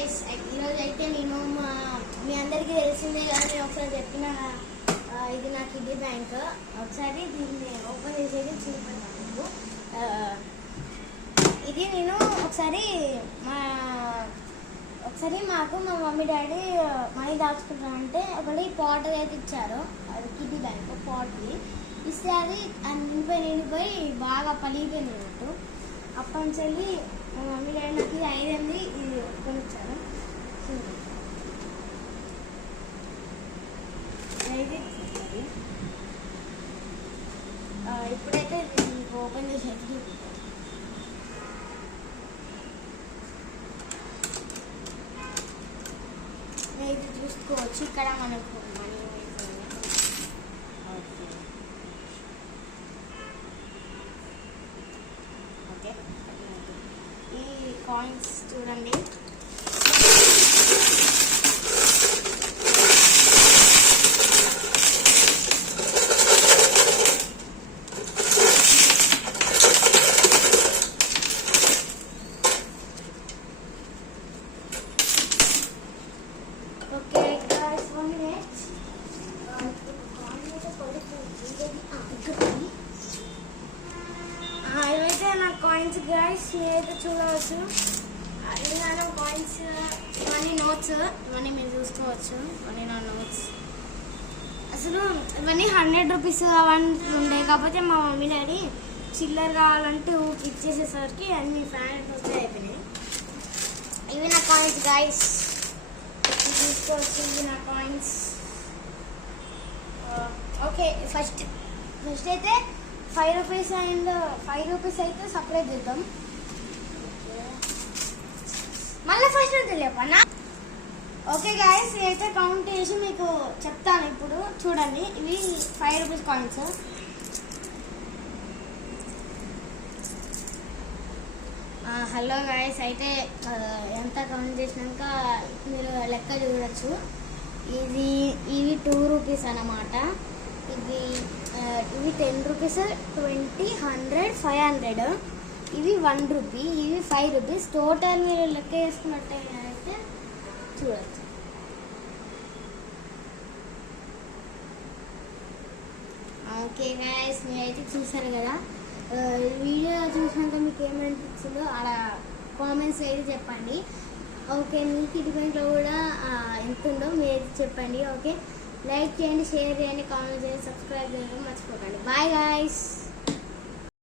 Guys, ఈరోజు అయితే నేను మీ అందరికీ తెలిసిందే కదా, నేను ఒకసారి చెప్పిన ఇది నా కిడ్నీ బ్యాంక్. ఒకసారి దీన్ని ఓపెన్ చేసేది చూపిస్తాను. ఇది నేను ఒకసారి మాకు మా మమ్మీ డాడీ మనీ దాచుకుంటానంటే ఒకటి పాట్ అయితే ఇచ్చారు. అది కిడ్నీ బ్యాంక్ పాట్ది ఇస్తే అది నిండిపోయి బాగా పలిగిపోయింది అన్నట్టు. అప్పటి నుంచి మా మమ్మీ డాడీ నాకు ఇది 5 ఇది కొనిచ్చారు. ఇప్పుడైతే ఓపెన్ చేసేది ఇది చూసుకోవచ్చు. ఇక్కడ మనకు మనీ ఓకే, ఈ కాయిన్స్ చూడండి. Okay guys, 1 minute. ఇవైతే నా కాయిన్స్ గైస్, మీరైతే చూడవచ్చు. ఇవి నా కాయిన్స్, ఇవన్నీ నోట్స్, ఇవన్నీ మీరు చూసుకోవచ్చు. ఇవన్నీ నా నోట్స్. అసలు ఇవన్నీ 100 రూపీస్ అవన్నీ ఉండే, కాకపోతే మా మమ్మీ డాడీ చిల్లర కావాలంటూ ఇచ్చేసేసరికి అన్ని 500 రూపీస్ అయిపోయినాయి. ఇవి నా కాయిన్స్ గైస్, చూసుకోవచ్చు. ఇవి నా కాయిన్స్. ఓకే, ఫస్ట్ అయితే 5 రూపీస్ అండ్ 5 రూపీస్ అయితే సపరేట్ చేద్దాం. మళ్ళీ ఫస్ట్ తెలియపన్నా. ఓకే గాయస్, ఇదైతే కౌంట్ చేసి మీకు చెప్తాను. ఇప్పుడు చూడండి, ఇవి 5 రూపీస్ కాయిన్స్. హలో గాయస్, అయితే ఎంత కౌంట్ చేసినాక మీరు లెక్క చూడవచ్చు. ఇవి 2 రూపీస్ అన్నమాట. ఇవి 10 రూపీస్, 20, 100, 500. ఇవి 1 రూపీ, ఇవి 5 రూపీస్. టోటల్ మీరు లెక్క వేసుకున్నట్టయితే చూడచ్చు. ఓకే గాయస్, మీరైతే చూసారు కదా. వీడియో చూసినాక మీకు ఏమనిపించిందో అలా కామెంట్స్ అయితే చెప్పండి. ఓకే, మీ కిడ్నీ బ్యాంక్లో కూడా ఎంత ఉందో మీరైతే చెప్పండి. ఓకే, లైక్ చేయండి, షేర్ చేయండి, కామెంట్ చేయండి, సబ్స్క్రైబ్ చేయడం మర్చిపోకండి. Bye guys.